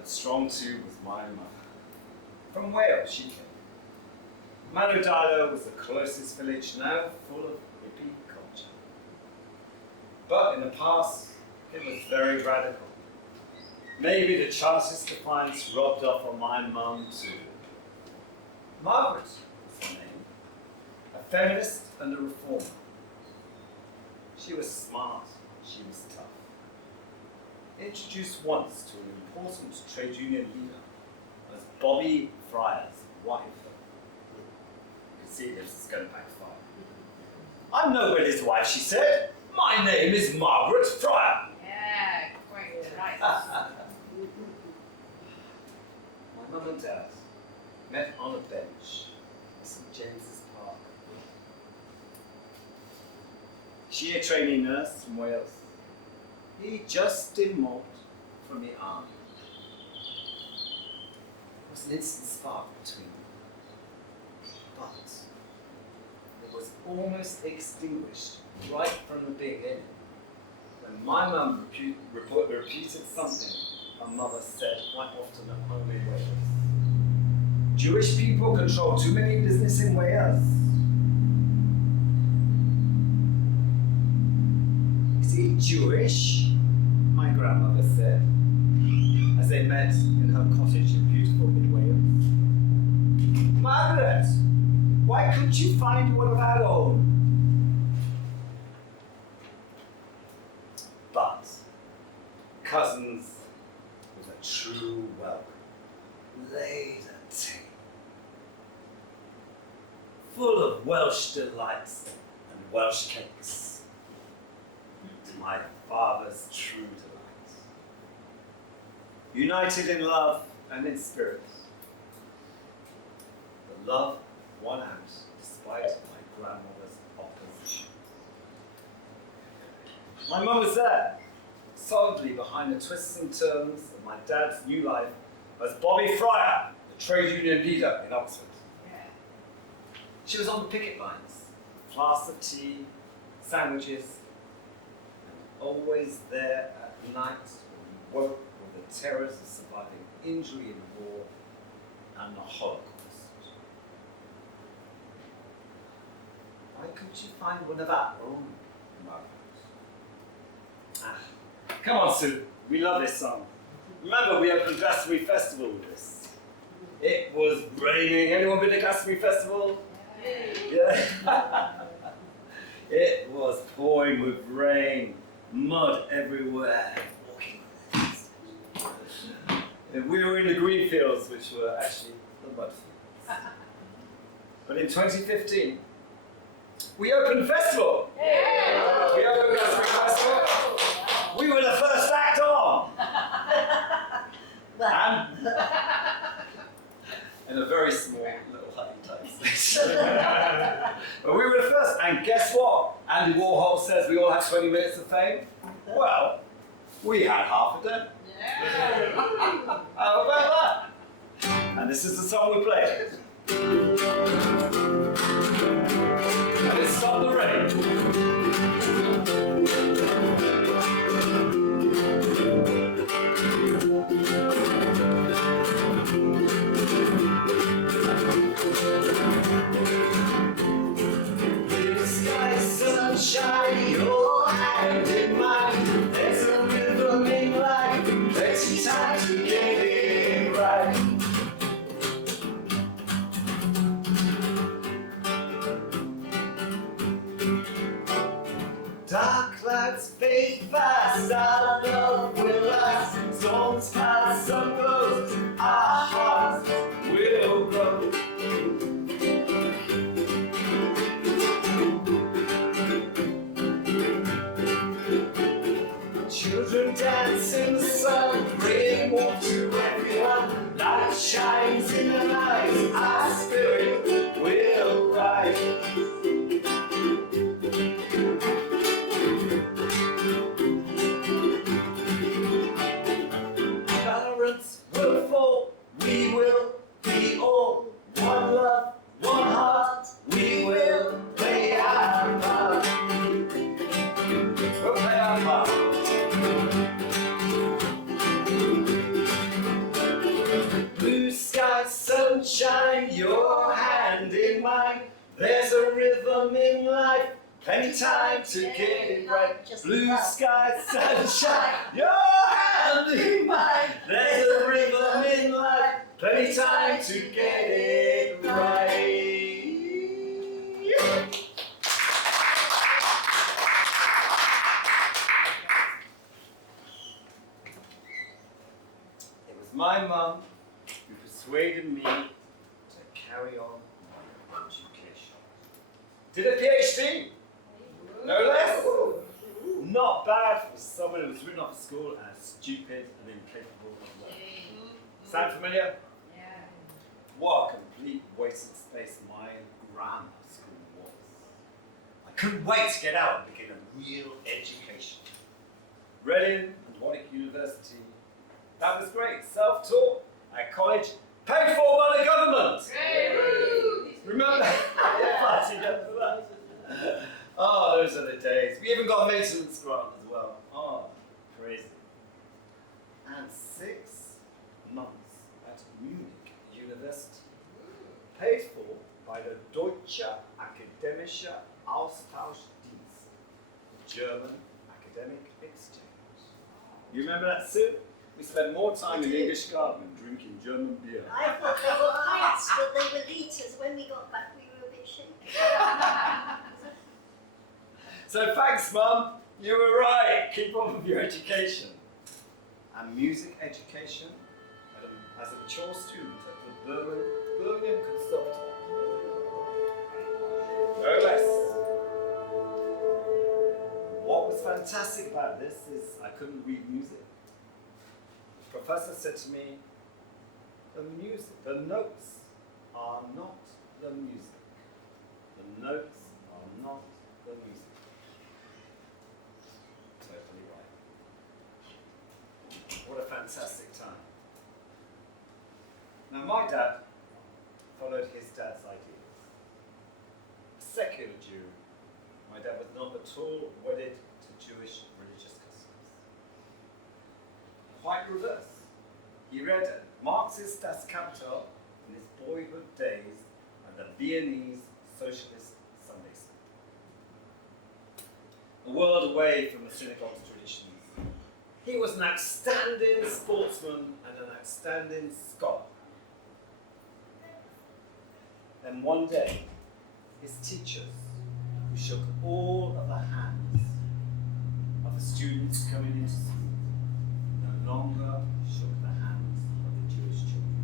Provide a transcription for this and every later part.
but strong too was my mother. From Wales she came. Manodalo was the closest village, now full of hippie culture. But in the past, it was very radical. Maybe the Chartist defiance rubbed off on my mum too. Margaret was her name, a feminist and a reformer. She was smart, she was tough. Introduced once to an important trade union leader as Bobby Fryer's wife. You can see this is going to backfire. I'm nobody's wife, she said. My name is Margaret Fryer. Yeah, quite right. My mum and dad met on a bench in St James's Park. She a trainee nurse from Wales. He just demobbed from the army. There was an instant spark between them. But it was almost extinguished right from the beginning when my mum repeated something her mother said quite often at home in Wales. Jewish people control too many business in Wales. Is he Jewish? My grandmother said, as they met in her cottage in beautiful mid-Wales. Margaret, why couldn't you find one of our own? But cousins was a true welcome. Laid a table, full of Welsh delights and Welsh cakes. My father's true delight. United in love and in spirit. The love won out despite my grandmother's opposition. My mum was there, solidly behind the twists and turns of my dad's new life as Bobby Fryer, the trade union leader in Oxford. Yeah. She was on the picket lines, a flask of tea, sandwiches, and always there at night when we woke with the terrors of surviving injury in war and the Holocaust. Why couldn't you find one of our own, Margaret? Come on, Sue. We love this song. Remember, we opened Glastonbury Festival with this. It was raining. Anyone been to Glastonbury Festival? Yeah. It was pouring with rain, mud everywhere. And we were in the green fields, which were actually the mud fields. But in 2015, we opened the festival. Yeah. We opened Glastonbury Festival. We were the first act on. And in a very small little hutty type station. But we were the first, and guess what? Andy Warhol says we all had 20 minutes of fame. Well, we had half a day. Yeah. How about that? And this is the song we played. And it's Stop the Rain. Sunshine, your hand in mine. There's a rhythm in life, plenty time to get it right. Dark clouds fade fast, our love will last. Storms pass, sun goes, our hearts will grow. Children dance in the sun, bring warmth to everyone. Light shines in the night, our spirit will rise. Ignorance will fall, we will be all one love, one heart. We will play our part. We'll play our part. sunshine, your hand in mine. There's a rhythm in life, plenty time to get it right. Blue skies, sunshine, your hand in mine. There's a rhythm in life, plenty time to get it right. It was my mum who persuaded me to carry on my education. Did a PhD, no less. Not bad for someone who was written off school as stupid and incapable of work. Sound familiar? Yeah. What a complete waste of space my grammar school was. I couldn't wait to get out and begin a real education. Reading and Warwick University, that was great. Self-taught at college, paid for by the government. Remember? Yeah, remember that? Oh, those are the days. We even got a maintenance grant as well. Oh, crazy. And 6 months at Munich University, paid for by the Deutsche Akademische Austauschdienst, German academic exchange. You remember that, Sue? We spent more time in the English garden drinking German beer. I thought they were pints, but they were litres. When we got back, we were a bit shaky. So thanks, Mum. You were right. Keep on with your education. And music education as a mature student at the Birmingham Conservatoire. No less. What was fantastic about this is I couldn't read music. The professor said to me, the notes are not the music. The notes are not the music. Totally right. What a fantastic time. Now my dad followed his dad's ideas. A secular Jew, my dad was not at all wedded to Jewish religious customs. Quite reverse. He read Marxist Das Kapital in his boyhood days and the Viennese socialist Sunday school. A world away from the synagogue's traditions. He was an outstanding sportsman and an outstanding scholar. Then one day, his teachers, who shook all of the hands of the students coming into school, no longer shook the hands of the Jewish children.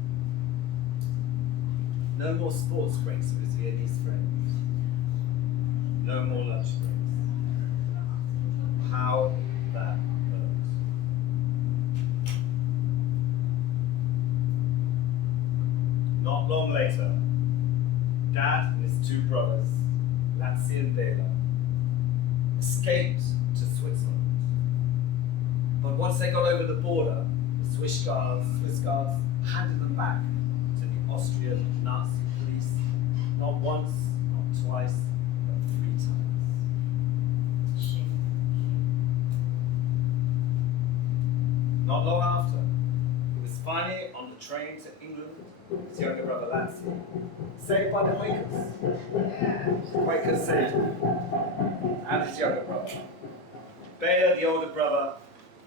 No more sports breaks with his Viennese friends. No more lunch breaks. How that hurt. Not long later, Dad and his 2 brothers, Erzsi and Bela, escaped to Switzerland. But once they got over the border, the Swiss guards handed them back to the Austrian Nazi police, not once, not twice, but 3 times. Not long after, he was finally on the train to England, his younger brother Erzsi, saved by the Quakers. The Quakers saved him, and his younger brother. Bela, the older brother,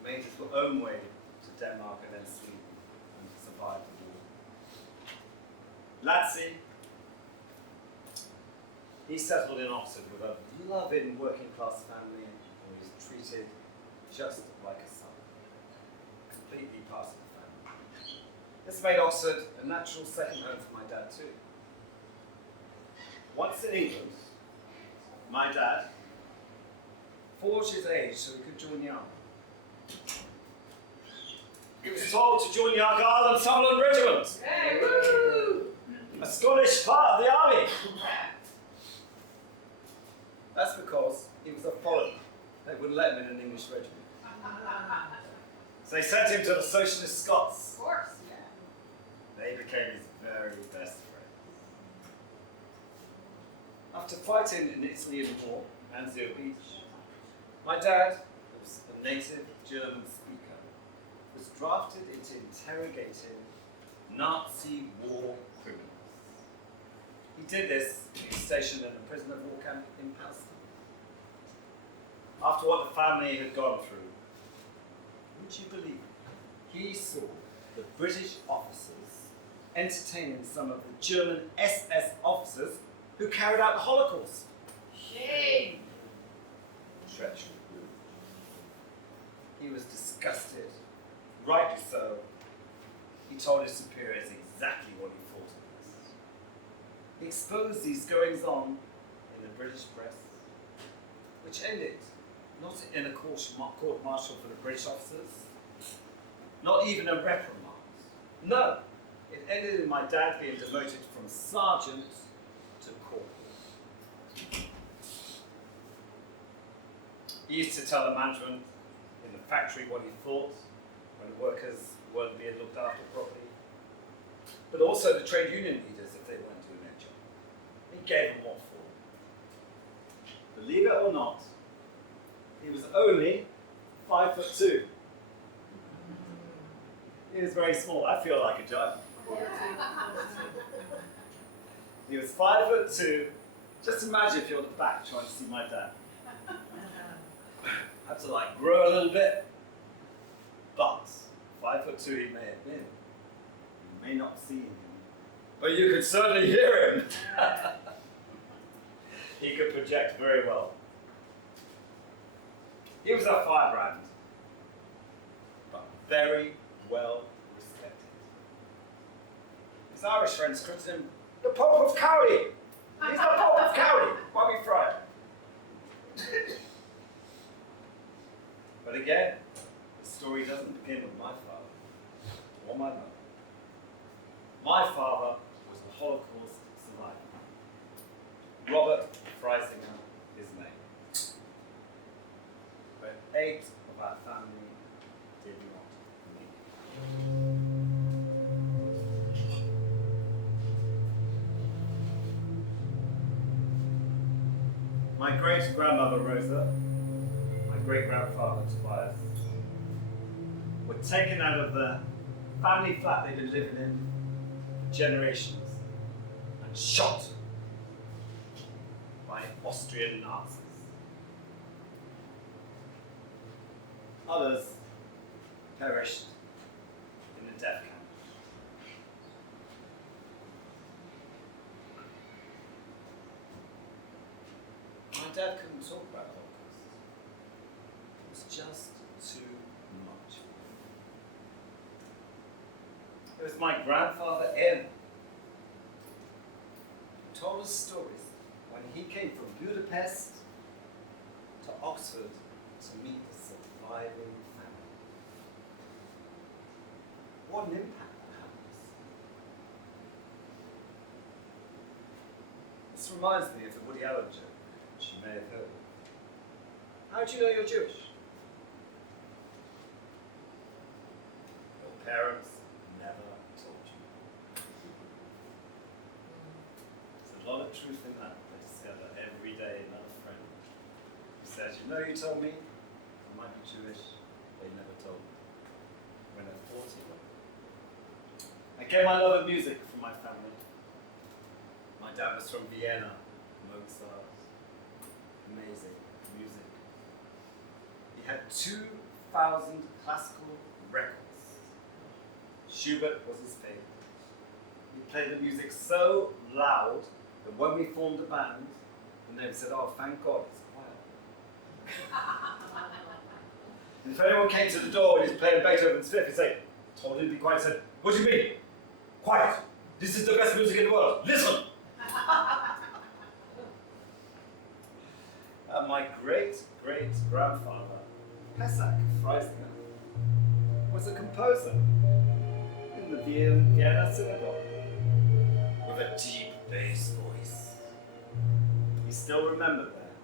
made his own way to Denmark and then Sweden, and survived the war. Erzsi, he settled in Oxford with a loving working class family, and he was treated just like a son. Completely part of the family. This made Oxford a natural second home for my dad too. Once in England, my dad forged his age so he could join the army. He was told to join the Argyll and Sutherland Regiment, Hey, woo! a Scottish part of the army. That's because he was a foreigner. They wouldn't let him in an English regiment. So they sent him to the socialist Scots. Of course, yeah. They became his very best friends. After fighting in the Italian War and Zero Beach, my dad, who was a native German speaker, was drafted into interrogating Nazi war criminals. He did this stationed in a prisoner of war camp in Palestine. After what the family had gone through, would you believe he saw the British officers entertaining some of the German SS officers who carried out the Holocaust? Shame. Treachery. He was disgusted, rightly so. He told his superiors exactly what he thought of this. He exposed these goings-on in the British press, which ended not in a court-martial for the British officers, not even a reprimand. No, it ended in my dad being demoted from sergeant to corporal. He used to tell the management in the factory what he thought when the workers weren't being looked after properly, but also the trade union leaders if they weren't doing their job. He gave them what for. Believe it or not, he was only 5'2". He was very small. I feel like a giant. He was 5'2". Just imagine if you're on the back trying to see my dad. I had to grow a little bit, but 5'2" he may have been. You may not see him, but you could certainly hear him. He could project very well. He was a firebrand, but very well respected. His Irish friends called him the Pope of Cowley. He's the Pope of Cowley, Bobby Fry. But again, the story doesn't begin with my father or my mother. My father was a Holocaust survivor. Robert Freisinger, his name. But 8 of our family did not make it. My great-grandmother Rosa, my great-grandfather Tobias, were taken out of the family flat they'd been living in for generations and shot by Austrian Nazis. Others perished in the death camp. My dad couldn't talk about the Holocaust. It was just too much. It was my grandfather, Erno, who told us stories when he came from Budapest to Oxford to meet the surviving family. What an impact that had on us. This reminds me of the Woody Allen joke, which you may have heard of. How do you know you're Jewish? Your parents never told you. There's a lot of truth in that. I discover every day another friend who says, you know, you told me I might be Jewish. They never told me. When they're 40. I get my love of music from my family. My dad was from Vienna, Mozart. Amazing music. He had 2,000 classical records. Schubert was his favorite. He played the music so loud that when we formed a band, the neighbors said, oh, thank God, it's quiet. And if anyone came to the door and he's playing Beethoven's Fifth, he'd say, told him to be quiet. He said, what do you mean? Quiet. This is the best music in the world. Listen. My great-great-grandfather, Pesach Freisinger, was a composer in the Vienna synagogue with a deep bass voice. He still remembered